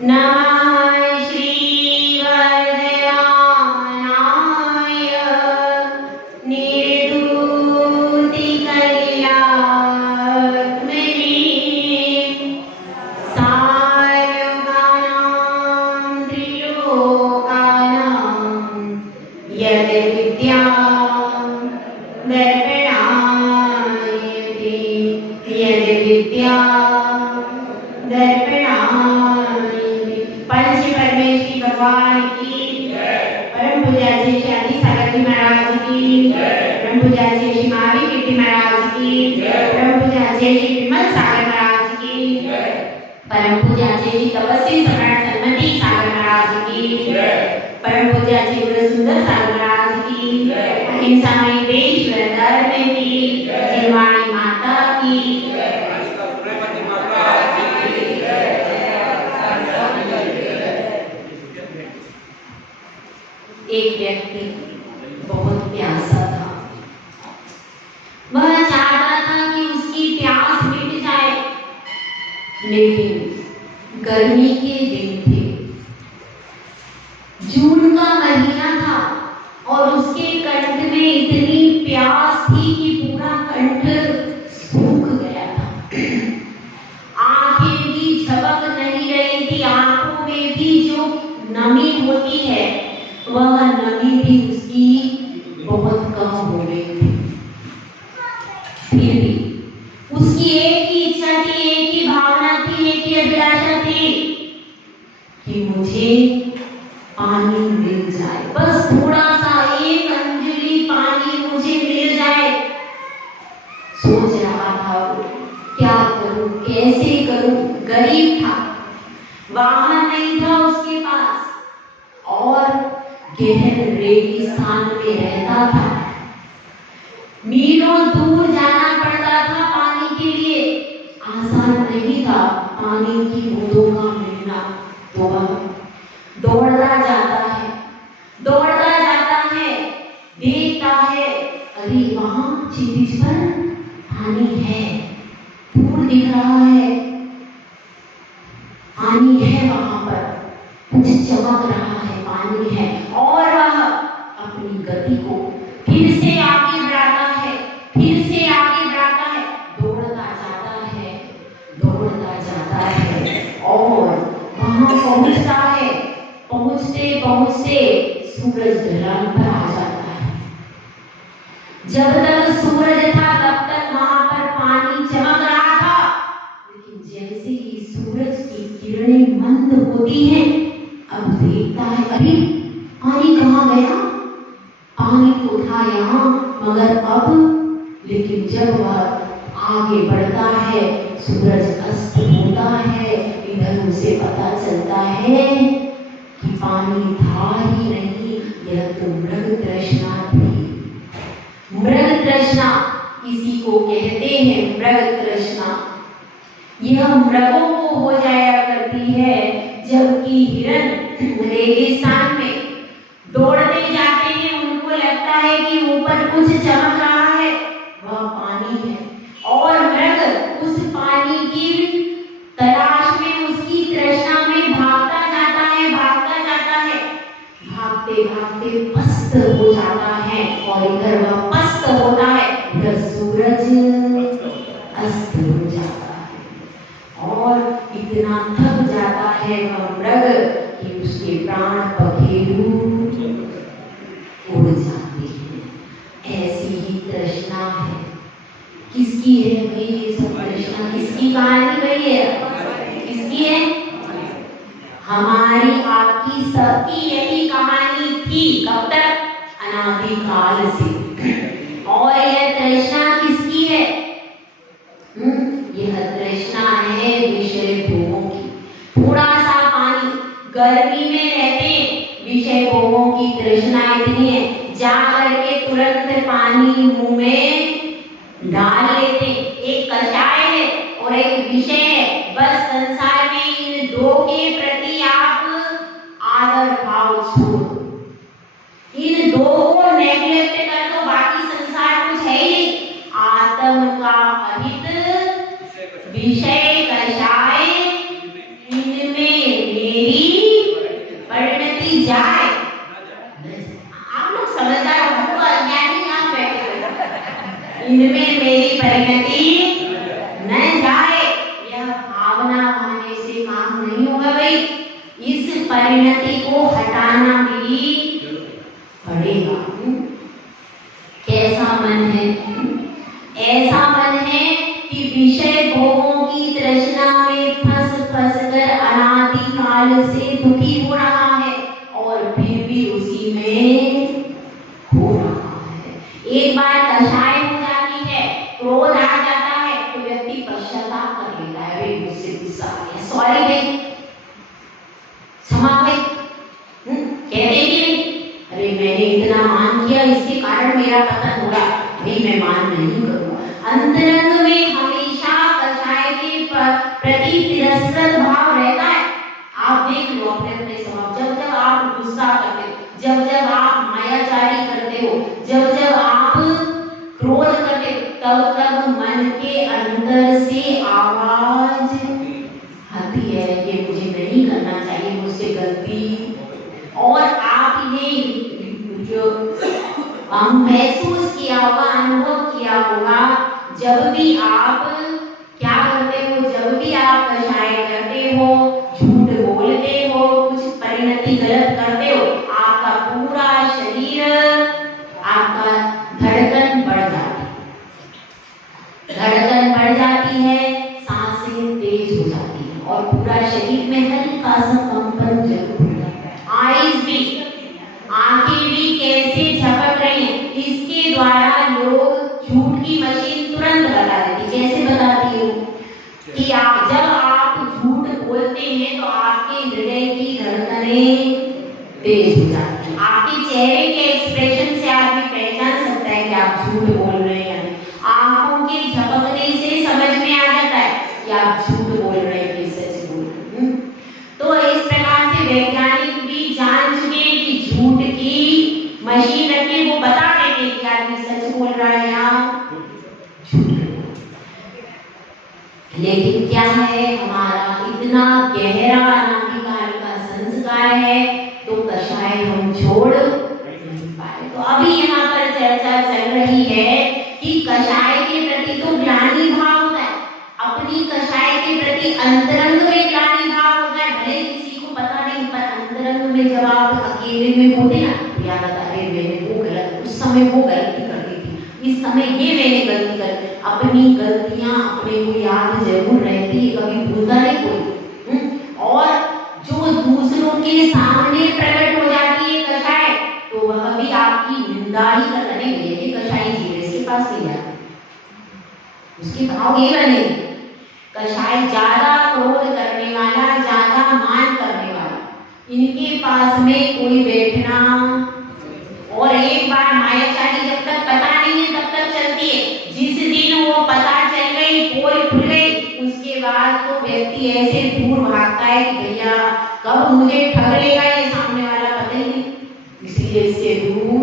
नमः श्रीवरदानाय निर्धूतिकल्यात्मने सारगानां त्रिलोकानां यद्विद्यां दर्पणायते यद्विद्यां दर्पणायते। पंच परमेश्वरी भगवान की परम पूज्य श्री आदि सागर जी महाराज की परम पूज्य श्री मावी कीर्ति महाराज की परम पूज्य श्री विमल सागर महाराज की परम पूज्य श्री तपस्वी सम्राट सन्मति सागर महाराज की परम पूज्य श्री सुंदर सागर महाराज की अहिंसामयी देश धर्म की जिनवाणी माता की एक व्यक्ति बहुत प्यासा था। वह चाहता था कि उसकी प्यास मिट जाए, लेकिन गर्मी के दिन थे, जून का महीना था और उसके कंठ में इतनी प्यास थी कि पूरा कंठ सूख गया था। आंखें भी झपक नहीं रही थी, आंखों में भी जो नमी होती है वह नमी भी उसकी बहुत कम हो गई थी। फिर भी उसकी एक ही इच्छा थी, एक ही भावना थी, एक ही अभिलाषा थी कि मुझे पानी मिल जाए, बस थोड़ा सा एक अंजलि पानी मुझे मिल जाए। सोच रहा था क्या करूं, कैसे करूं। गरीब था, वाहन नहीं था उसके पास और गहन रेगिस्तान में रहता था। मीलों दूर जाना पड़ता था पानी के लिए, आसान नहीं था पानी की बूंदों का मिलना। तो वह दौड़ता जाता है, देखता है अरे वहां क्षितिज पर पानी है, दूर दिख रहा है पानी है, वहां पर कुछ चमक रहा है, पानी है। और वह अपनी गति को फिर से आगे बढ़ाता है, दौड़ता जाता है और वहां पहुंचता है। पहुंचते सूरज ढलान पर आ जाता है। जब तक सूरज था तब तक वहां पर पानी चमक रहा था, लेकिन जैसे ही सूरज की किरणें मंद होती हैं, अब देखता है अरे पानी कहाँ गया, पानी तो था यहाँ मगर अब। लेकिन जब वह आगे बढ़ता है सूरज अस्त होता है, इधर उसे पता चलता है कि पानी था ही नहीं, यह तो मृग तृष्णा थी। मृग तृष्णा इसी को कहते हैं, मृग तृष्णा। यह मृगों को हो जाया करती है, जबकि हिरन रेगिस्तान में दौड़ते जाते हैं, उनको लगता है कि ऊपर कुछ चमक रहा है, वह पानी है। और मृग उस पानी की तलाश में, उसकी तृष्णा में भागता जाता है, भागते पस्त हो जाता है। और इधर वह पस्त होता है, इधर सूरज अस्त हो जाता है और इतना थक जाता है वह मृग कि उसके प्राण पखेरु उड़ जाते हैं। ऐसी ही तृष्णा है। किसकी है भाई ये सब तृष्णा? किसकी कहानी भाई है? किसकी है? हमारी, आपकी, सबकी यही कहानी थी। कब तक? अनादिकाल से। और यह तृष्णा किसकी है? यह तृष्णा है विषय भोगों की। थोड़ा सा पानी, गर्मी में रहते विषय भोगों की तृष्णा इतनी है, जा करके तुरंत पानी मुंह में डाल लेते। एक कषाय है और एक विषय है। बस संसार में इन दो के प्रति आप आदर भाव छोड़, इन दो को नेग्लेक्ट कर दो, बाकी संसार कुछ है ही नहीं। आत्म का अहित विषय कषाय, इनमें मेरी परिणति जाए। आप लोग समझदार हो, अज्ञानी यहाँ बैठे हो। इनमें मेरी परिणति न जाए, यह भावना होने से काम नहीं होगा भाई। इस परिणति को हटाना भी पड़ेगा। कैसा मन है? ऐसा मन है कि विषय भोगों की तृष्णा में फंस फंस कर अनादि काल से दुखी हो रहा है और फिर भी उसी में खो रहा है। एक बार कषाय हो जाती है, क्रोध आ जाता है तो व्यक्ति पश्चाताप कर लेता है, अरे मुझसे गुस्सा आ गया, सॉरी भाई, क्षमा भाई, कहते कि नहीं, अरे मैंने इतना मान किया, इसके कारण मेरा पतन हो रहा, भाई मैं मान नहीं करूंगा। अंतरंग में हमेशा कषाय के प्रति तिरस्कृत भाव रहता है। आप देख लो अपने अपने स्वभाव, जब जब आप गुस्सा करते हो, जब जब आप मायाचारी करते हो, जब जब आप क्रोध करते हो, तब तब मन के अंदर से आवाज आती है कि मुझे नहीं करना चाहिए, मुझसे गलती। और आपने जो महसूस किया होगा, अनुभव किया होगा, जब भी आप क्या करते हो, जब भी आप कषाय करते हो, झूठ बोलते हो, कुछ परिणति गलत करते हो, आपका पूरा शरीर, आपका धड़कन बढ़ जाती है, धड़कन बढ़ जाती है, सांसें तेज हो जाती है और पूरा शरीर में हल्का सा कंपन जरूर होता है। आईज भी, आंखें भी कैसे झपक रही है, इसके द्वारा लोग झूठ की मशीन तुरंत बता देती। कैसे बताती है कि जब आप झूठ बोलते हैं तो आपके हृदय की धड़कनें तेज हो जाती है। आपके चेहरे के एक्सप्रेशन से आदमी पहचान सकता है कि आप झूठ बोल रहे हैं। आंखों के झपकने से समझ में आ जाता है कि आप झूठ बोल रहे हैं कि सच बोल रहे हैं। तो इस प्रकार से वैज्ञानिक भी जान चुके हैं कि झूठ की मशीन रखी, वो बता देते कि आदमी सच बोल रहा है या झूठ। लेकिन क्या है, हमारा इतना गहरा अनादिकाल का संस्कार है तो कषाय हम छोड़ नहीं पाए। तो अभी यहाँ पर चर्चा चल रही है कि कषाय के प्रति तो ग्लानि भाव होता है, अपनी कषाय के प्रति अंतरंग में ग्लानि भाव होता है, भले किसी को पता नहीं, पर अंतरंग में जब आप अकेले में होते ना, याद आता है मैंने वो गलत, उस समय वो गलती कर दी थी, इस समय ये मैंने गलती कर, अपनी गलतियां अपने को याद जरूर रहती है, कभी भूलता नहीं कोई। और जो दूसरों के सामने प्रकट हो जाती है कषाय, तो वह भी आपकी निंदा ही करता नहीं, ये कषाय जी इसके पास नहीं जाता, उसके भाव ये बने। कषाय ज्यादा क्रोध करने वाला, ज्यादा मान करने वाला, इनके पास में कोई बैठना। और एक बार मायाचारी जब तक पता नहीं है तब तक चलती है, जिस दिन वो पता चल गई, पोल खुल गई, उसके बाद तो व्यक्ति ऐसे दूर भागता है कि भैया कब मुझे ठग लेगा ये सामने वाला पता ही नहीं, इसलिए इससे दूर।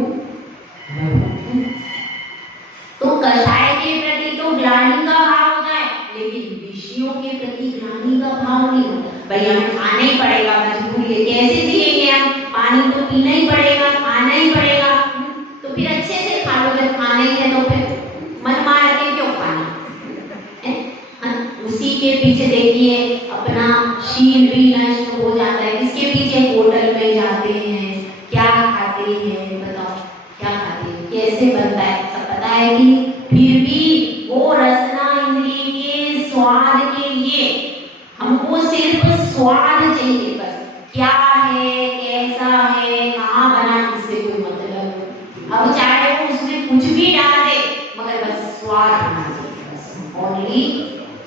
तो कषाय के प्रति तो ग्लानि का भाव होता है, लेकिन विषयों के प्रति ग्लानि का भाव नहीं होता। भैया हमें खाना ही पड़ेगा, मजबूरी है, कैसे जिएंगे हम, पानी तो पीना ही पड़ेगा, खाना ही पड़ेगा, तो फिर अच्छे से खा लो, जब खाना ही है तो फिर मन मार के क्यों खाना। उसी के पीछे देखिए अपना शील भी नष्ट हो जाता है, इसके पीछे होटल में जाते हैं, क्या खाते हैं, बताओ क्या खाते हैं, कैसे बनता है, सब पता है कि फिर भी वो रसना इंद्रिय के स्वाद के लिए हमको सिर्फ स्वाद चाहिए, बस क्या है, कैसा है, कहाँ बना, इससे कोई मतलब। अब चाहे वो उसमें कुछ भी डाल दे, मगर बस स्वाद होना चाहिए, बस ओनली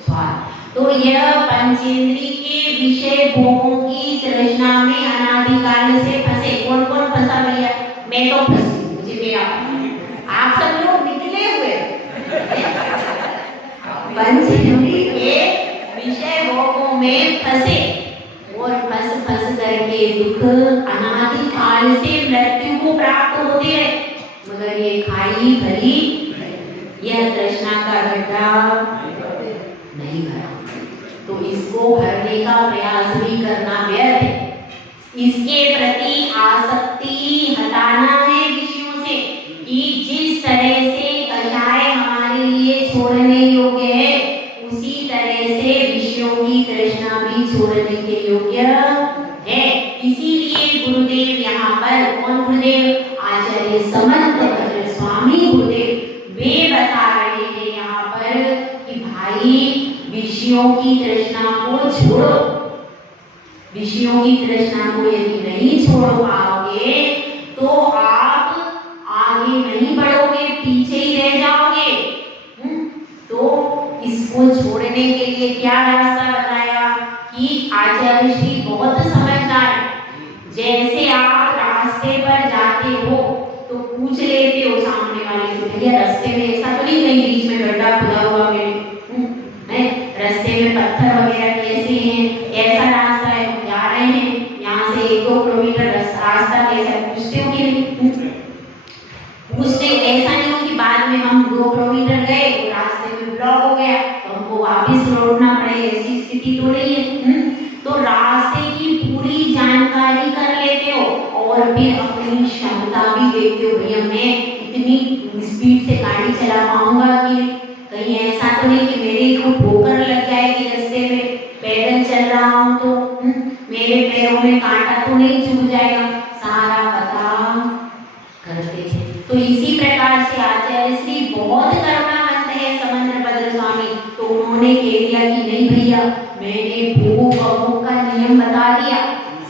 स्वाद। तो यह पंचेंद्रिय के विषय भोगों की तृष्णा में अनादिकाल से फंसे। कौन कौन फंसा भैया? मैं तो फंसी, मुझे मेरा, आप सब लोग निकले हुए पंचेंद्रिय के विषय भोगों में फंसे और फंस फंस करके दुख अनादिकाल से मृत्यु को प्राप्त होते हैं, मगर ये खाई भरी यह तृष्णा का गड्ढा नहीं भरा। तो इसको भरने का प्रयास भी करना व्यर्थ इसके प्रति आसक्ति हटाना है विषयों से, कि जिस तरह से कषाय हमारे लिए छोड़ने योग्य है, उसी तरह से विषयों की तृष्णा भी छोड़ने के योग्य है। इसीलिए गुरुदेव यहाँ पर, कौन गुरुदेव? आचार्य समर्थ भद्र स्वामी गुरुदेव, वे बता रहे हैं यहाँ पर कि भाई विषयों की तृष्णा को छोड़ो। विषयों की तृष्णा को यदि नहीं छोड़ पाओगे तो आप आगे नहीं बढ़ोगे, पीछे ही रह जाओगे। तो इसको छोड़ने के लिए क्या रास्ता बताया कि आचार्य श्री बहुत समझदार है। जैसे आप रास्ते पर जाते हो तो पूछ लेते हो सामने वाले से, भैया रास्ते में ऐसा तो नहीं कहीं बीच में गड्ढा खुदा हुआ मेरे, रास्ते में पत्थर वगैरह कैसे हैं, ऐसा रास्ता है, जा रहे हैं यहाँ से 1-2 किलोमीटर रास्ता कैसा है, पूछते हो कि नहीं? पूछते, ऐसा नहीं हो कि बाद में हम 2 किलोमीटर गए तो रास्ते में ब्लॉक हो गया तो हमको वापस लौटना पड़े, ऐसी स्थिति तो नहीं है। तो रास्ते की पूरी जानकारी कर लेते हो और फिर अपनी क्षमता भी देखते हो, भैया मैं इतनी स्पीड से गाड़ी चला पाऊंगा कि कहीं ऐसा तो नहीं कि मेरे को ठोकर लग जाएगी रास्ते में, पैदल चल रहा हूँ तो मेरे पैरों में कांटा तो नहीं चुभ जाएगा, सारा पता करते थे। तो इसी प्रकार से आचार्य श्री बहुत करुणावंत है समंद्र भद्र स्वामी, तो उन्होंने कह दिया कि नहीं भैया, मैंने भूख अभूख का नियम बता दिया,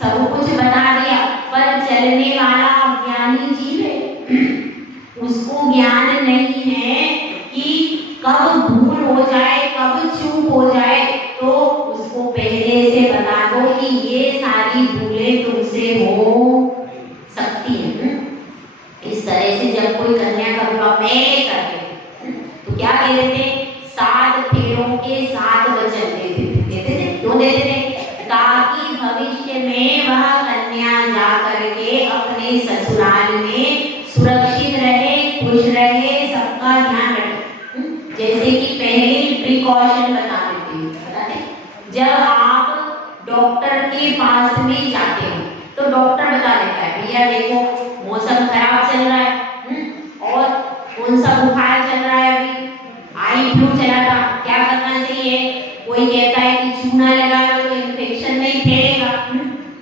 सब कुछ बता दिया, पर चलने वाला अज्ञानी जीव है, उसको ज्ञान नहीं है कि कब भूल हो जाए, कब चूक हो जाए, तो उसको पहले से बता दो कि ये सारी भूलें तुमसे हो सकती हैं। इस तरह से जब कोई कन्या का विवाह पहले करते तो क्या कहते थे? 7 फेरों के 7 वचन देते थे। क्यों देते थे? ताकि भविष्य में वह कन्या जा करके अपने ससुराल में सुरक्षित रहे, खुश रहे, सबका ध्यान रखे। जैसे कि पहले प्रिकॉशन बता देते, जब आप डॉक्टर के पास में जाते हो तो डॉक्टर बता देता है, भैया देखो मौसम खराब चल रहा है और कौन सा बुखार चल रहा है, अभी आई फ्लू चला था, क्या करना चाहिए? कोई कहता है कि चूना लगा लो तो इन्फेक्शन नहीं फैलेगा,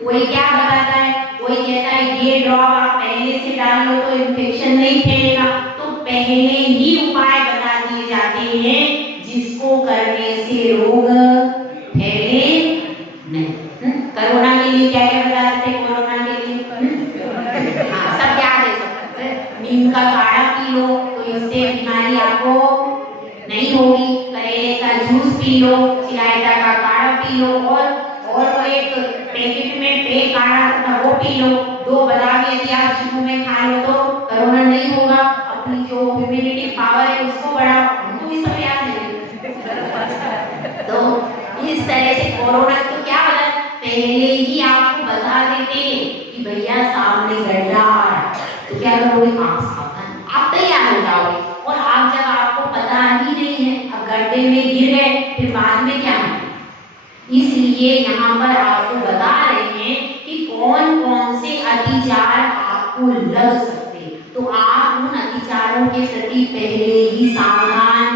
कोई क्या बताता है, कोई कहता है ये ड्रॉप आप पहले से डाल लो तो इन्फेक्शन नहीं फैलेगा। तो पहले ही उपाय बता दिए जाते हैं जिसको करने से रोग फैले नहीं। कोरोना के लिए क्या क्या बताते थे? कोरोना के लिए हाँ सब याद है, सब नीम का काढ़ा पी लो तो इससे बीमारी आपको नहीं होगी, करेले का जूस पी लो, चिरायता का काढ़ा पी लो, और एक पैकेट में पे काढ़ा था वो पी लो, 2 बादाम यदि आप शुरू में खा लो तो कोरोना नहीं होगा। अपनी जो इम्यूनिटी पावर है उसको बढ़ाओ, हमको भी सब याद है। तो इस तरह से कोरोना को क्या बता, पहले ही आपको बता देते कि भैया सामने गड्ढा आ रहा है, तो क्या करोगे? आप सावधान, आप तैयार हो जाओगे। और आप जब आपको पता ही नहीं है, अब गड्ढे में गिर गए, फिर बाद में क्या है? इसलिए यहाँ पर आपको बता रहे हैं कि कौन कौन से अतिचार आपको लग सकते हैं, तो आप उन अतिचारों के प्रति पहले ही सावधान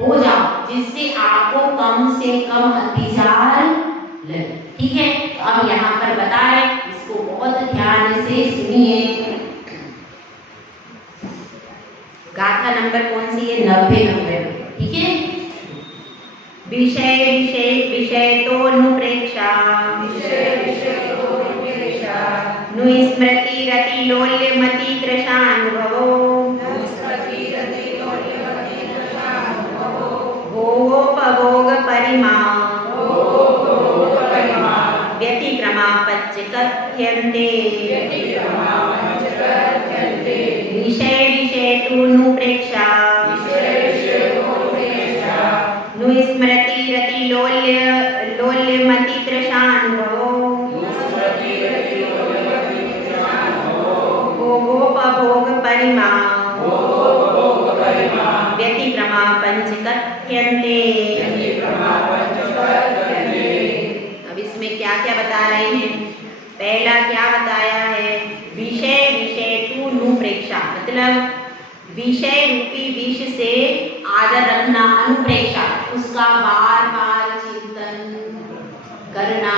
हो जाओ, जिससे आपको कम से कम अतिचार लगे। ठीक है, तो अब यहाँ पर बता रहे, इसको बहुत ध्यान से सुनिए। गाथा नंबर कौन सी है? 90 नंबर। ठीक है, विषय विषय विषय तो नुप्रेक्षा, नुस्मृति रति लोल्य मति कृशानुभवो, भोगोपभोग परिमा व्यतिक्रमा पच्च कथ्यन्ते, विषय विषय तो नुप्रेक्षा, नुस्मृति रति लोल्य मति कृशानुभवो, भोगोपभोग परिमा व्यतिक्रमा पंच कथ्यन्ते। अब इसमें क्या क्या बता रहे हैं? पहला क्या बताया है, विषय विषय टू अनुप्रेक्षा, मतलब विषय रूपी विष से आदर रखना, अनुप्रेक्षा उसका बार बार चिंतन करना,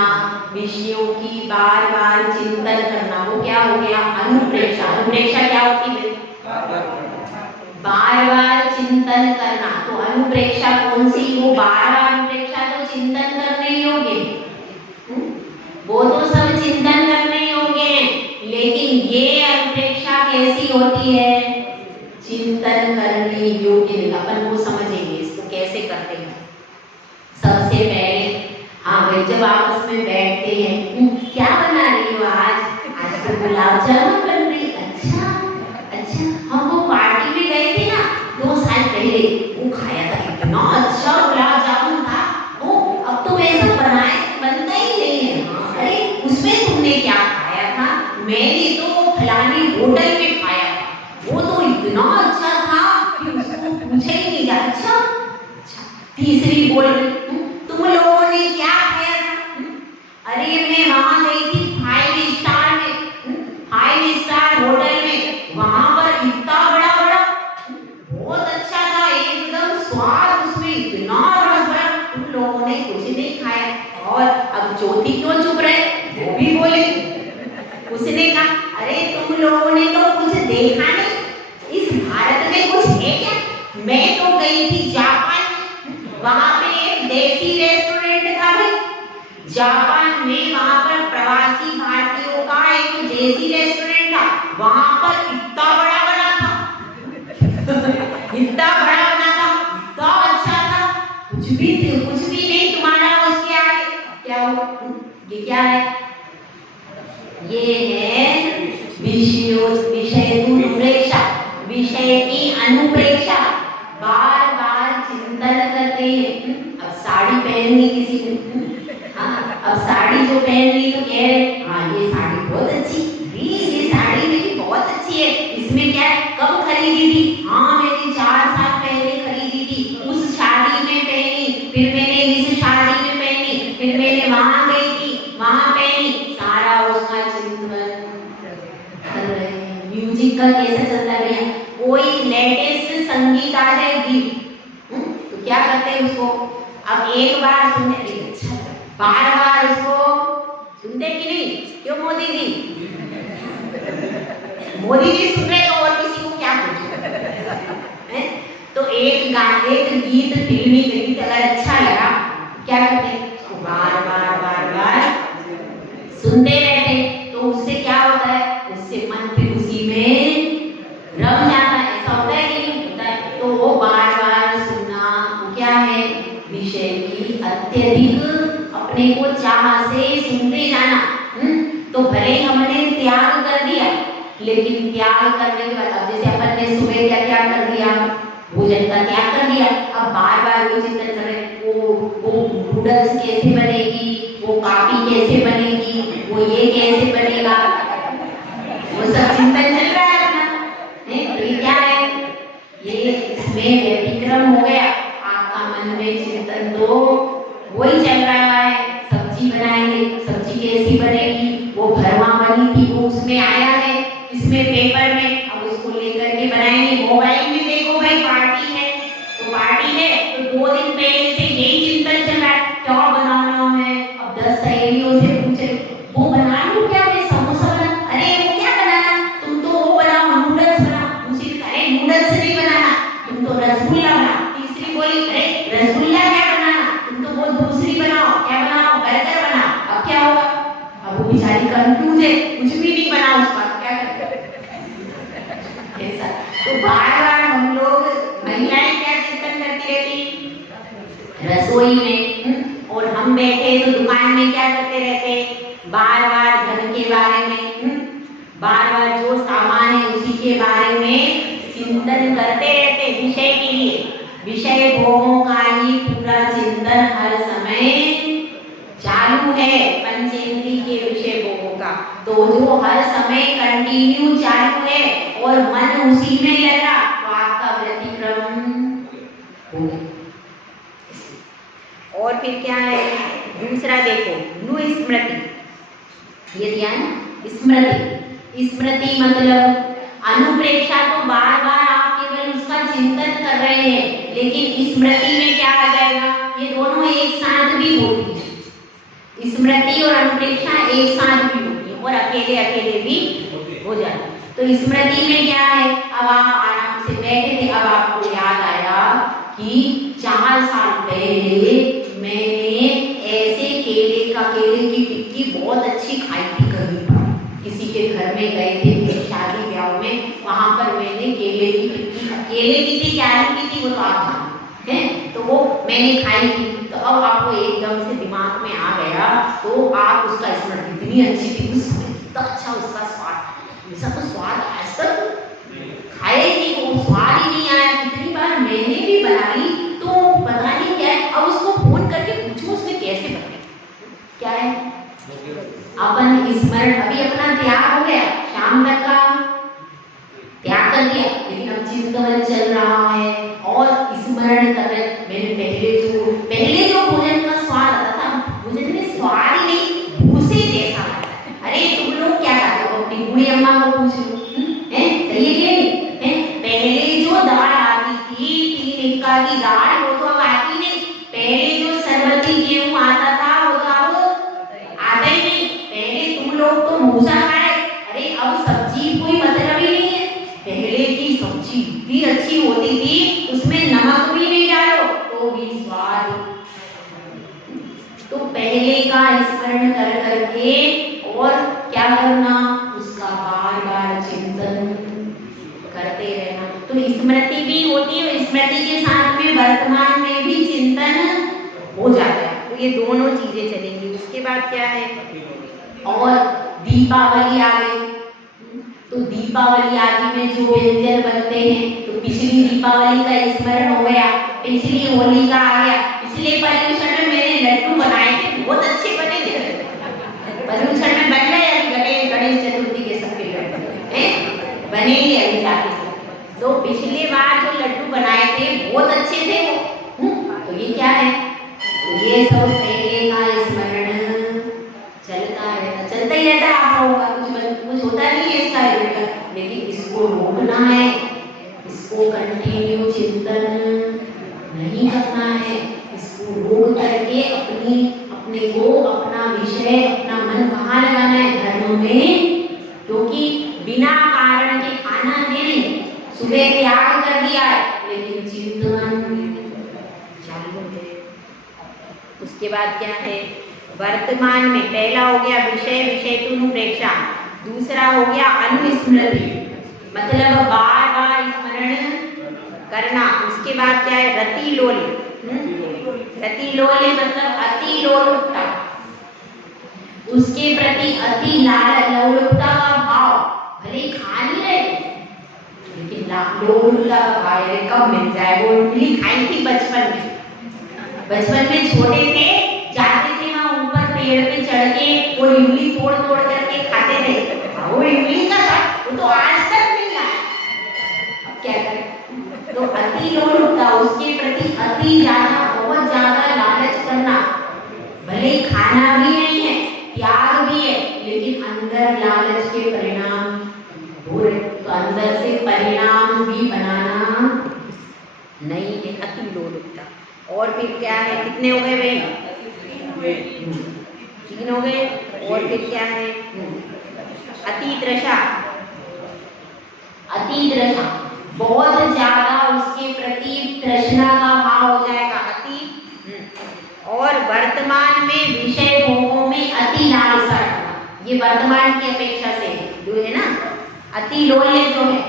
विषयों की बार बार चिंतन करना, वो क्या हो गया, अनुप्रेक्षा। अनुप्रेक्षा क्या होती है, बार बार चिंतन करना। तो अनुप्रेक्षा कौन सी, वो बार बार अनुप्रेक्षा तो चिंतन करने योग्य, वो तो सब चिंतन करने योग्य है, लेकिन ये अनुप्रेक्षा कैसी होती है, चिंतन करने योग्य नहीं। अपन वो समझेंगे इसको कैसे करते हैं। सबसे पहले हाँ भाई, जब आपस में बैठते हैं, क्या बना रही हो आज, आज तो गुलाब जामुन बन रही, अच्छा अच्छा, हम वो पार्टी में गए थे ना 2 साल पहले, वो खाया था, इतना अच्छा गुलाब जामुन था वो, अब तो वैसा बनाए बनता ही नहीं है। अरे उसमें तुमने क्या खाया था, मैंने तो फलानी होटल में खाया था, वो तो इतना अच्छा था कि उसको पूछा ही नहीं जा। अच्छा अच्छा, तीसरी बोल रही, तुम लोगों ने क्या खाया था, अरे मैं वहां गई थी 5 स्टार में, 5 स्टार होटल में, वहां पर इतना बड़ा बड़ा, बहुत अच्छा था, एकदम स्वाद उसमें इतना रस भरा, तुम लोगों ने कुछ नहीं खाया। और अब ज्योति क्यों चुप रहे, वो भी बोले, उसने कहा अरे तुम लोगों ने तो कुछ देखा नहीं, इस भारत में कुछ है क्या, मैं तो गई थी जापान, वहां पे एक देसी रेस्टोरेंट था भाई, जापान में, वहां पर प्रवासी भारतीयों का एक देसी रेस्टोरेंट था, वहां पर इतना बड़ा बना था इतना बड़ा बना था, इतना अच्छा था, कुछ भी नहीं तुम्हारा उसके आगे। क्या हो, ये क्या है, ये है विषय अनुप्रेक्षा, विषय की अनुप्रेक्षा, बार बार चिंतन करते हैं। अब साड़ी पहननी किसी ने, हाँ अब साड़ी जो पहन रही तो कह रहे हाँ ये साड़ी बहुत अच्छी, ये साड़ी मेरी बहुत अच्छी है, इसमें क्या है, कब खरीदी थी, हाँ मैंने 4 साल पहले खरीदी थी, उस शादी में पहनी, फिर मैंने इस शादी में पहनी, फिर मैंने वहां गई थी वहां पहनी, सारा उसका चिंतन कर रहे हैं। म्यूजिक का कैसा चलता है, कोई लेटेस्ट संगीत आ जाएगी तो क्या करते हैं उसको, अब एक बार सुनते, अच्छा बार बार उसको सुनते कि नहीं, क्यों मोदी जी, मोदी जी सुन रहे तो और किसी को क्या पूछे। तो एक गीत, फिल्मी गीत अगर अच्छा लगा, क्या करते हैं, उसको बार बार सुनते रहते, तो उससे क्या होता है, उससे मन फिर उसी में रम जाता है, ऐसा होता है कि नहीं होता है। तो वो बार बार सुनना, वो क्या है, विषय की अत्यधिक अपने को चाह से सुनते जाना। तो भले हमने त्याग कर दिया, लेकिन त्याग करने के बाद, अब जैसे अपन ने सुबह क्या त्याग कर दिया, भोजन का त्याग कर दिया, अब बार बार वो चिंतन कर रहे, वो नूडल्स कैसे बनेगी, वो कॉफी कैसे बनेगी, वो ये कैसे बनेगा, वो सब चिंतन चल रहा है अपना, नहीं तो ये क्या है, ये इसमें व्यतिक्रम हो गया, आपका मन में चिंतन तो वही चल रहा है, सब्जी बनाएंगे, सब्जी कैसी बनेगी, वो भरवा बनी थी वो उसमें आया है, इसमें पेपर में, अब उसको लेकर के बनाएंगे। मोबाइल में देखो भाई पार्टी है, तो पार्टी है तो 2 दिन पहले से यही चिंतन चल रहा है, क्या बनाना है, अब 10 सहेलियों से पूछे वो बना लूं क्या, मैं समोसा बना, अरे वो क्या बनाना, तुम तो वो बनाओ नूडल्स बनाओ, दूसरी अरे नूडल्स नहीं बनाना, तुम तो रसगुल्ला बनाओ, तीसरी बोली अरे रसगुल्ला क्या बनाना, तुम तो वो दूसरी बनाओ, क्या बनाओ, बर्गर बनाओ। अब क्या होगा, अब वो बेचारी कंफ्यूज है, कुछ भी नहीं बना उसका, क्या करें ऐसा। तो बार बार हम लोग महिलाएं क्या चिंतन करती रहती, रसोई में, और हम बैठे तो दुकान में क्या करते रहते, बार बार घर के बारे में, बार बार जो सामान है उसी के बारे में चिंतन करते रहते, विषय के लिए, विषय भोगों का ही पूरा चिंतन हर समय चालू है, पंचेंद्रिय के विषय भोगों का, तो जो हर समय कंटिन्यू चालू है और मन उसी में लगा, तो आपका व्यतिक्रम हो गया। और फिर क्या है, दूसरा देखो, नु स्मृति, ये दिया है ना स्मृति। स्मृति मतलब अनुप्रेक्षा तो बार बार आप केवल उसका चिंतन कर रहे हैं, लेकिन स्मृति में क्या आ जाएगा, ये दोनों एक साथ भी होती है। स्मृति और अनुप्रेक्षा एक साथ भी होती है और अकेले अकेले भी हो जाती है। तो स्मृति में क्या है, अब आप आराम से बैठे थे, अब आपको याद आया कि 4 साल पहले मैंने ऐसे केले की टिक्की बहुत अच्छी खाई थी। कभी किसी के घर में गए थे शादी ब्याह में, वहां पर मैंने केले की टिक्की, केले की थी क्या की थी वो तो आप जानते हैं, तो वो मैंने खाई थी। तो अब आपको एकदम से दिमाग में आ गया, तो आप उसका स्मृति इतनी अच्छी थी उस समय, कितना अच्छा उसका स्वाद, ऐसा तो स्वाद आज तक खाए नहीं, वो स्वाद ही नहीं आया। कितनी बार मैंने भी बनाई तो पता नहीं क्या है। अब उसको फोन करके पूछो उसने कैसे बनाई, क्या है अपन स्मरण, अभी अपना त्याग हो गया, शाम तक का त्याग कर दिया, लेकिन अब चिंतन चल रहा है और स्मरण कर रहे। मैंने पहले जो भोजन का स्वाद आता था, भोजन में स्वाद ही नहीं, भूसे जैसा आता है। अरे तुम लोग क्या करते हो, अपनी बूढ़ी अम्मा को पूछ लो, सही है कि नहीं? पहले जो दाल आती थी 3 इक्का की दाल, वो तो अब आती नहीं। पहले जो सरबती गेहूं आता था वो तो अब आता ही नहीं। पहले तुम लोग तो भूसा खाए, अरे अब सब्जी कोई मतलब ही नहीं है। पहले की सब्जी इतनी अच्छी होती थी, उसमें नमक भी नहीं डालो तो भी स्वाद। तो पहले का स्मरण कर करके और क्या करना, उसका बार बार चिंतन करते रहना। तो स्मृति भी होती है, स्मृति के साथ में वर्तमान में भी चिंतन हो जाता है। तो ये दोनों चीजें चलेंगी। उसके बाद क्या है, और दीपावली आ गई, तो दीपावली आदि में जो व्यंजन बनते हैं, तो पिछली दीपावली का स्मरण हो गया, पिछली होली का आ गया। पिछले पर्यूषण में मैंने लड्डू बनाए थे, बहुत अच्छे बने थे। पर्यूषण में बन गए, गणेश चतुर्थी के सबके लड्डू बनेंगे अभी जाके। तो पिछले बार जो लड्डू बनाए थे बहुत अच्छे थे वो। तो ये क्या है, तो ये सब पहले का स्मरण चलता ही रहता है। आप लोगों का कुछ होता नहीं है इसका, लेकिन इसको रोकना है, इसको कंटिन्यू चिंतन नहीं करना है। इसको रोक करके अपने को अपना विषय, अपना मन कहाँ लगाना है, धर्म में। क्योंकि बिना कारण के खाना नहीं, सुबह त्याग कर दिया है, लेकिन चिंतन चालू है। उसके बाद क्या है, वर्तमान में पहला हो गया विषय विषयतुनुप्रेक्षा, दूसरा हो गया अनुस्मृति, मतलब बार बार स्मरण करना। उसके बाद क्या है, रतिलोल, रतिलोल मतलब अति लोलुपता, उसके प्रति अति लोलुपता का भाव। भले खा नहीं रहे लेकिन लोलुपता का भाव है, कब मिल जाए। वो इडली खाई थी बचपन में छोटे थे, जाते थे वहां ऊपर पेड़ पे चढ़ के वो इमली तोड़ करके खाते थे। वो इमली का था, वो तो आज तक नहीं आया। अब क्या करें, तो अति लोलुपता, उसके प्रति अति ज्यादा, बहुत ज्यादा लालच करना। भले ही खाना भी नहीं है, त्याग भी है, लेकिन अंदर लालच के परिणाम हो रहे, तो अंदर से परिणाम भी बनाना नहीं है, अति लोलुपता। और फिर क्या है, कितने हो गए वे, 3 हो गए। और फिर क्या है, अतितृषा, अतितृषा, बहुत ज्यादा उसके प्रति तृष्णा का भाव हो जाएगा, अति। और वर्तमान में विषय भोगों में अति लालसा करना, ये वर्तमान की अपेक्षा से जो है ना, अति लोल्य जो है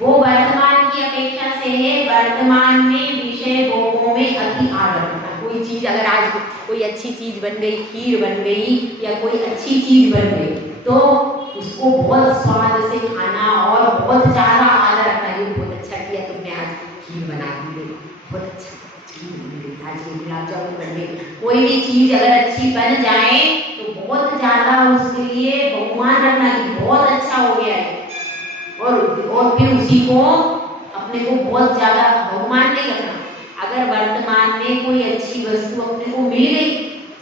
वो वर्तमान की अपेक्षा से है। वर्तमान में विषय भोगों में अति आदर करना। कोई चीज अगर आज कोई अच्छी चीज बन गई, खीर बन गई या कोई अच्छी चीज बन गई, तो उसको बहुत स्वाद से खाना और बहुत ज्यादा आदर रखना। ये बहुत अच्छा किया तुमने, आज खीर बना दी, बहुत अच्छा खीर बन गई, आज गुलाब जामुन बन गई। कोई भी चीज अगर अच्छी बन जाए तो बहुत ज्यादा उसके लिए भगवान रखना कि बहुत अच्छा हो गया है, और फिर उसी को अपने को बहुत ज्यादा भगवान नहीं रखना। अगर वर्तमान में कोई अच्छी वस्तु अपने को मिल गई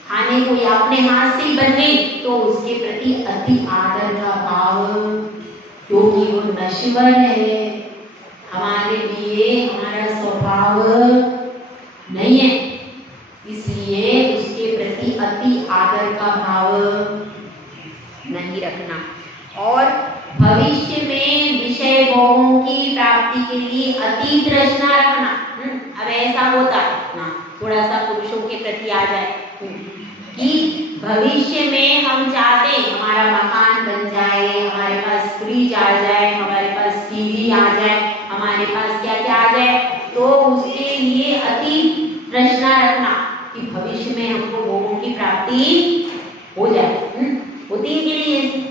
खाने को या अपने हाथ से बन गई तो उसके प्रति अति आदर का भाव, क्योंकि वो नश्वर है, हमारे लिए हमारा स्वभाव नहीं है, इसलिए उसके प्रति अति आदर का भाव नहीं रखना। और भविष्य में विषय भोगों की प्राप्ति के लिए अति तृष्णा रखना। अब ऐसा होता ना, थोड़ा सा पुरुषों के प्रति आ जाए कि भविष्य में हम चाहते हमारा मकान बन जाए, हमारे पास फ्रिज आ जाए, हमारे पास टीवी आ जाए, हमारे पास क्या क्या आ जाए, तो उसके लिए अति तृष्णा रखना कि भविष्य में हमको भोगों की प्राप्ति हो जाए। होती है के लिए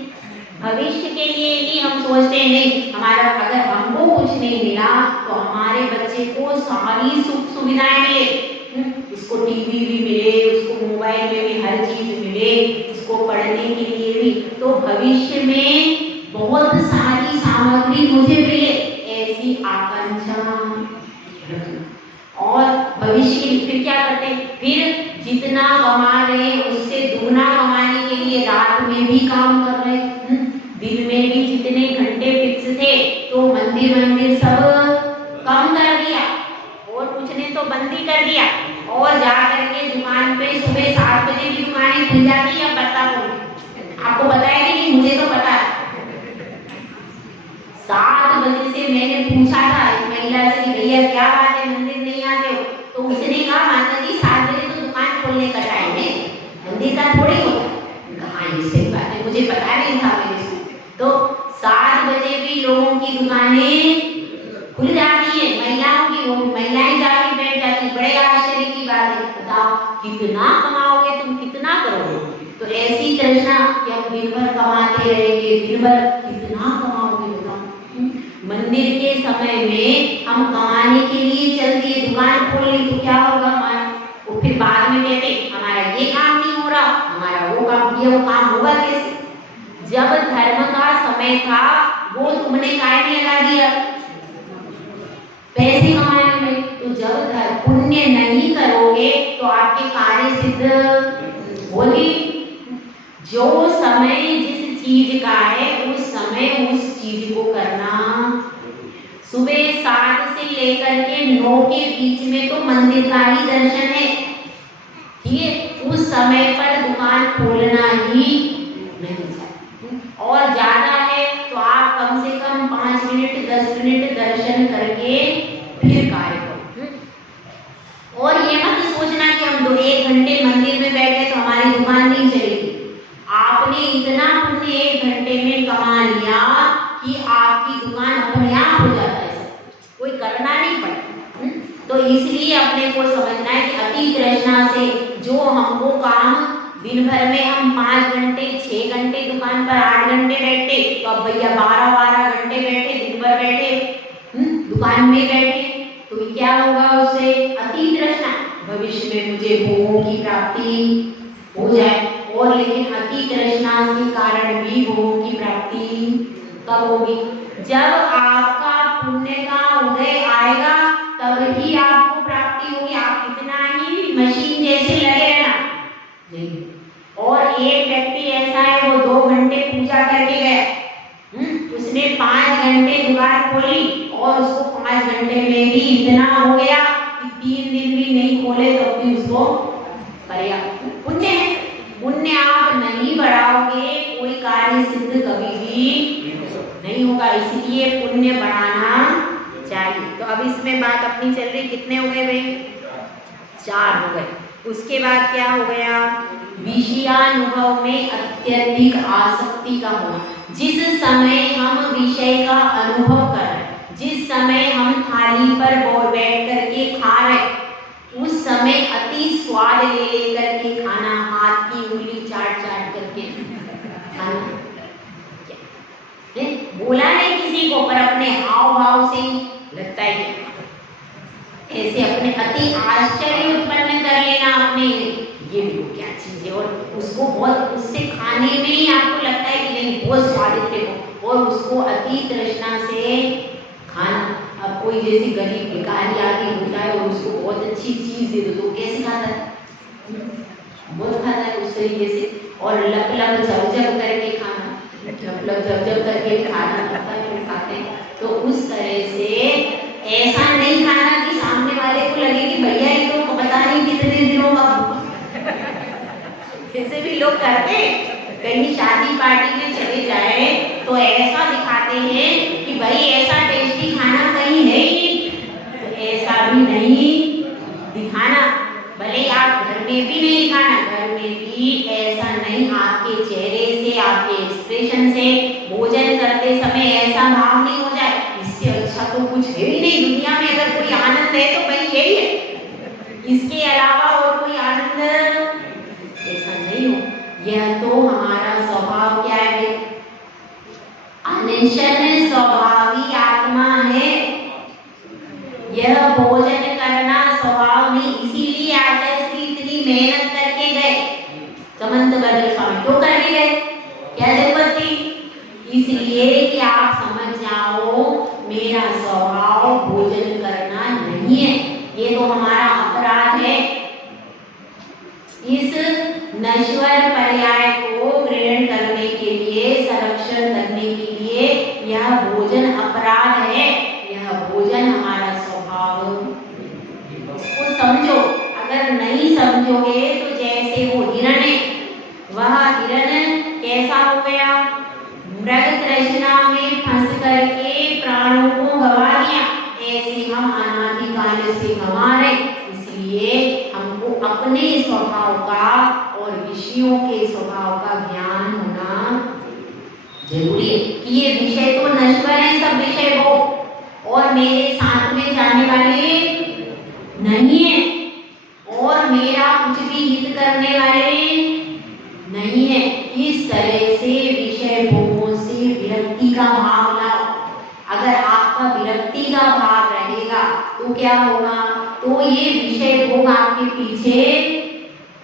भविष्य के लिए ही हम सोचते हैं नहीं, हमारा अगर हमको कुछ नहीं मिला तो हमारे बच्चे को सारी सुख सुविधाएं मिले, उसको टीवी भी मिले, उसको मोबाइल में भी हर चीज मिले, उसको पढ़ने के लिए भी, तो भविष्य में बहुत सारी सामग्री मुझे मिले, ऐसी आकांक्षा रखना। और भविष्य के लिए फिर क्या करते हैं, फिर जितना कमा रहे उससे दुगना कमाने के लिए रात में भी काम कर रहे, दिन में भी जितने घंटे फिक्स थे तो मंदिर सब कम कर दिया और कुछ ने तो बंदी कर दिया, और जा करके दुकान पे सुबह 7 बजे भी दुकानें खुल जाती है। पता आपको पता है कि नहीं, मुझे तो पता है। 7 बजे से मैंने पूछा था एक महिला से, भैया क्या बात है मंदिर नहीं आते हो, तो उसने कहा माता जी 7 बजे तो दुकान खोलने का टाइम है, मंदिर का थोड़ी होता है। कहा ये सही बात है, मुझे पता नहीं था। मेरे तो 7 बजे भी लोगों की दुकानें खुल जाती है, महिलाओं की, वो महिलाएं जाके बैठ जाती। बड़े आश्चर्य की बात है, बताओ कितना कमाओगे तुम, कितना करोगे? तो ऐसी तृष्णा कि हम दिन भर कमाते रहेंगे, दिन भर कितना कमाओगे बताओ। मंदिर के समय में हम कमाने के लिए चल दिए, दुकान खोल ली तो क्या होगा हमारा, वो फिर बाद में कहते हमारा ये काम नहीं हो रहा, हमारा वो काम, ये वो काम होगा कैसे? जब धर्म का समय था वो तुमने काय में लगा दिया, पैसे कमाने में। तो जब पुण्य नहीं करोगे तो आपके कार्य सिद्ध होगी। जो समय जिस चीज का है उस समय उस चीज को करना। सुबह 7 से लेकर के 9 के बीच में तो मंदिर का ही दर्शन है, ठीक है, उस समय पर दुकान खोलना ही नहीं चाहिए। और ज्यादा है तो आप कम से कम 5 मिनट 10 मिनट दर्शन करके फिर कार्य करो। और ये मत सोचना कि हम 1 घंटे मंदिर में बैठे तो हमारी दुकान नहीं चलेगी। आपने इतना पुण्य 1 घंटे में कमा लिया कि आपकी दुकान अपने आप हो जाता है, कोई करना नहीं पड़ता। तो इसलिए अपने को समझना है कि अति तृष्णा से जो हमको काम दिन भर में हम 5 घंटे 6 घंटे दुकान पर 8 घंटे बैठते, तो अब भैया 12-12 घंटे बैठे, दिन भर बैठे, दुकान में बैठे, तो क्या होगा उससे? अति तृष्णा। भविष्य में मुझे भोगों की प्राप्ति हो जाए। और लेकिन अति तृष्णा के कारण भी भोगों की प्राप्ति कब होगी? जब आपका पुण्य का उदय आएगा तब ही आपको प्राप्ति होगी। आप कितना ही मशीन जैसे लगे रहना नहीं। और एक व्यक्ति ऐसा है वो 2 घंटे पूजा करके गया, उसने 5 घंटे दुकान खोली और उसको 5 घंटे में भी इतना हो गया कि 3 दिन भी नहीं खोले तो भी उसको पर्याप्त पुण्य है। पुण्य आप नहीं बढ़ाओगे कोई कार्य सिद्ध कभी भी नहीं होगा, इसलिए पुण्य बढ़ाना चाहिए। तो अब इसमें बात अपनी चल रही, कितने हो गए भाई? 4 हो गए। उसके बाद क्या हो गया? विषयानुभव में अत्यधिक आसक्ति का होना। जिस समय हम विषय का अनुभव कर रहे हैं, जिस समय हम थाली पर बैठ करके खा रहे, उस समय अति स्वाद ले लेकर के खाना, हाथ की उंगली चाट चाट करके खाना। बोला नहीं किसी को, पर अपने हाव भाव से ही लगता है ऐसे अपने अति आश्चर्य उत्पन्न कर लेना अपने, ये भी क्या चीज है, और उसको बहुत उससे खाने में ही आपको लगता है कि नहीं बहुत स्वादिष्ट है, और उसको अति तृष्णा से खाना। अब कोई जैसे गरीब भिखारी आदमी होता है और उसको बहुत अच्छी चीज दे दो तो कैसे खाता है? बहुत खाता है उस तरीके से। और लप लप जब जब करके खाना, जब जब करके खाना पड़ता है, खाते हैं। तो उस तरह से ऐसा नहीं खाना कि सामने वाले को लगे कि भैया ये तो पता नहीं कितने दिनों का ऐसे भी लोग करते हैं। कहीं शादी पार्टी में चले जाए तो ऐसा दिखाते हैं कि भाई ऐसा टेस्टी खाना कहीं है ही नहीं। तो ऐसा भी नहीं दिखाना, भले आप घर में भी नहीं दिखाना, घर में भी ऐसा नहीं, आपके चेहरे से, आपके एक्सप्रेशन से भोजन करते समय ऐसा भाव नहीं हो जाए इससे अच्छा तो कुछ है ही नहीं दुनिया में। अगर कोई आनंद है तो भाई यही है, इसके अलावा और कोई आनंद ऐसा नहीं हो। यह तो हमारा स्वभाव क्या है, अनशन स्वभावी आत्मा है। यह भोजन करना स्वभाव नहीं, इसीलिए आचार्य श्री इतनी मेहनत करके गए। समंत बदल स्वामी क्यों करके गए, क्या जरूरत थी? इसलिए कि आप समझ जाओ मेरा स्वभाव भोजन करना नहीं है, ये तो हमारा अपराध है। इस नश्वर पर्याय को ग्रहण करने के लिए, संरक्षण करने के लिए यह भोजन अपराध है, यह भोजन हमारा स्वभाव। उसको समझो, अगर नहीं समझोगे तो जैसे वो हिरण है, वह हिरण कैसा हो गया, मृग तृष्णा में फंस करके प्राणों को गवा दिया, ऐसे हम अनादिकाल से गवा रहे। इसलिए हमको अपने स्वभाव का और विषयों के स्वभाव का ज्ञान होना जरूरी है कि ये विषय तो नश्वर है, सब विषय वो और मेरे साथ में जाने वाले नहीं है, और मेरा कुछ भी हित करने वाले नहीं है। इस तरह से विषय भोगों से विरक्ति का भाव लाओ। अगर आपका विरक्ति का भाव रहेगा तो क्या होगा, तो ये विषय भोग आपके पीछे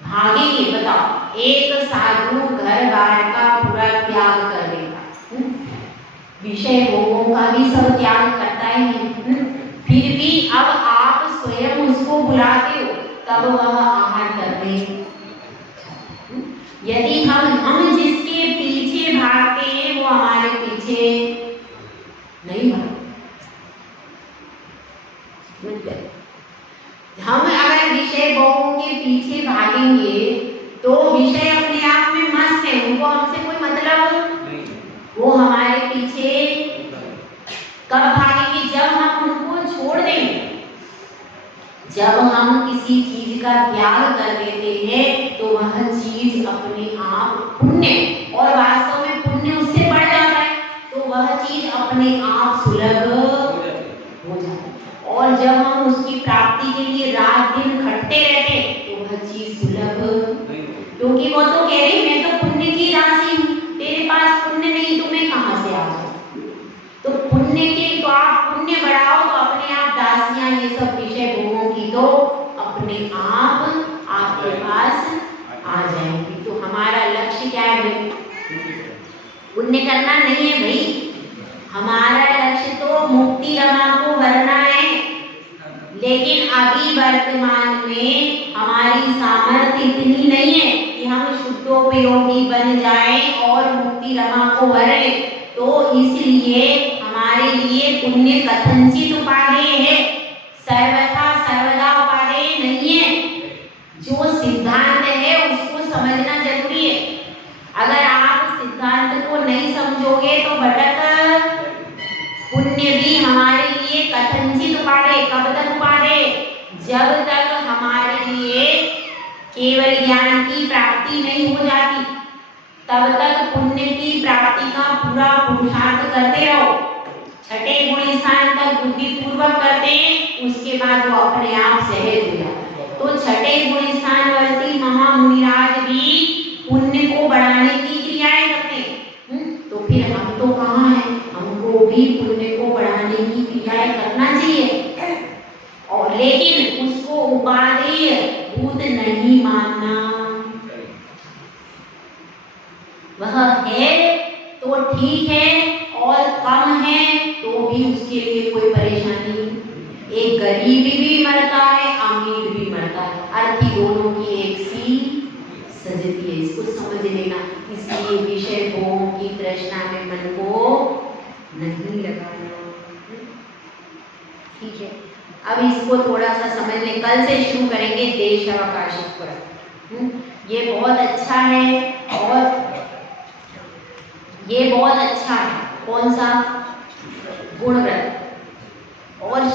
भागेंगे। बताओ, एक साधु घर बार का पूरा त्याग कर देगा, विषय भोगों का भी सब त्याग करता है, फिर भी अब आप स्वयं उसको बुलाते हो तब वह आहार करने। यदि हम जिसके पीछे भागते हैं वो हमारे पीछे नहीं भागते। हम अगर विषय भोगों के पीछे भागेंगे तो विषय अपने आप में मस्त है, उनको हमसे कोई मतलब नहीं, वो हमारे पीछे कब भागेंगे, जब हम उनको छोड़ देंगे। जब हम किसी चीज का त्याग कर देते हैं तो वह चीज अपने आप पुण्य, और वास्तव में पुण्य उससे बढ़ जाता है, तो वह चीज अपने आप सुलभ हो जाती है। और जब हम उसकी प्राप्ति के लिए रात दिन खटते रहते तो वह चीज सुलभ, क्योंकि वो तो कह रही मैं तो पुण्य की राशि हूँ, तेरे पास पुण्य नहीं तो मैं कहाँ से आ जाऊँ। तो पुण्य के तो आप पुण्य बढ़ाओ तो अपने आप दासियां ये सब विषय भोगों की तो अपने आप आपके पास आ जाएंगी। तो हमारा लक्ष्य क्या है भाई, पुण्य करना नहीं है भाई, हमारा लक्ष्य तो मुक्ति रमा को भरना है। लेकिन अभी वर्तमान में हमारी सामर्थ्य इतनी नहीं है कि हम शुद्धोपयोगी बन जाएं और मुक्ति रमा को भर लें। तो इसलिए हमारे लिए पुण्य कथनचित उपादेय है, सर्वथा सर्वदा उपादेय नहीं है। जो सिद्धांत है उसको समझना जरूरी है। अगर आप सिद्धांत को नहीं समझोगे तो भटक पुण्य भी हमारे लिए कथनचित उपादेय। कब तक उपादेय, जब तक हमारे लिए केवल ज्ञान की प्राप्ति नहीं हो जाती तब तक पुण्य की प्राप्ति का पूरा पुरुषार्थ करते रहो। छठे गुण स्थान तक बुद्धि पूर्वक करते हैं, उसके बाद वो अपने आप सहज हो जाता है। तो छठे गुण स्थान वर्ती महामुनिराज भी पुण्य को बढ़ाने की क्रियाएं करते हैं। तो फिर हम तो कहाँ हैं, हमको भी पुण्य को बढ़ाने की क्रियाएं करना चाहिए, और लेकिन उसको उपादेय भूत नहीं मानना। वह है तो ठीक है और कम है तो भी उसके लिए कोई परेशानी नहीं। एक गरीब भी मरता है, अमीर भी मरता है, अर्थी दोनों की एक सी देती है, इसको समझ लेना। इसलिए विषय भोग की तृष्णा में मन को नहीं लगाना। ठीक है, अब इसको थोड़ा सा समझ लें। कल से शुरू करेंगे देश अवकाशित पर। ये बहुत अच्छा है, और ये बहुत अच्छा है। कौन सा? गुणव्रत। और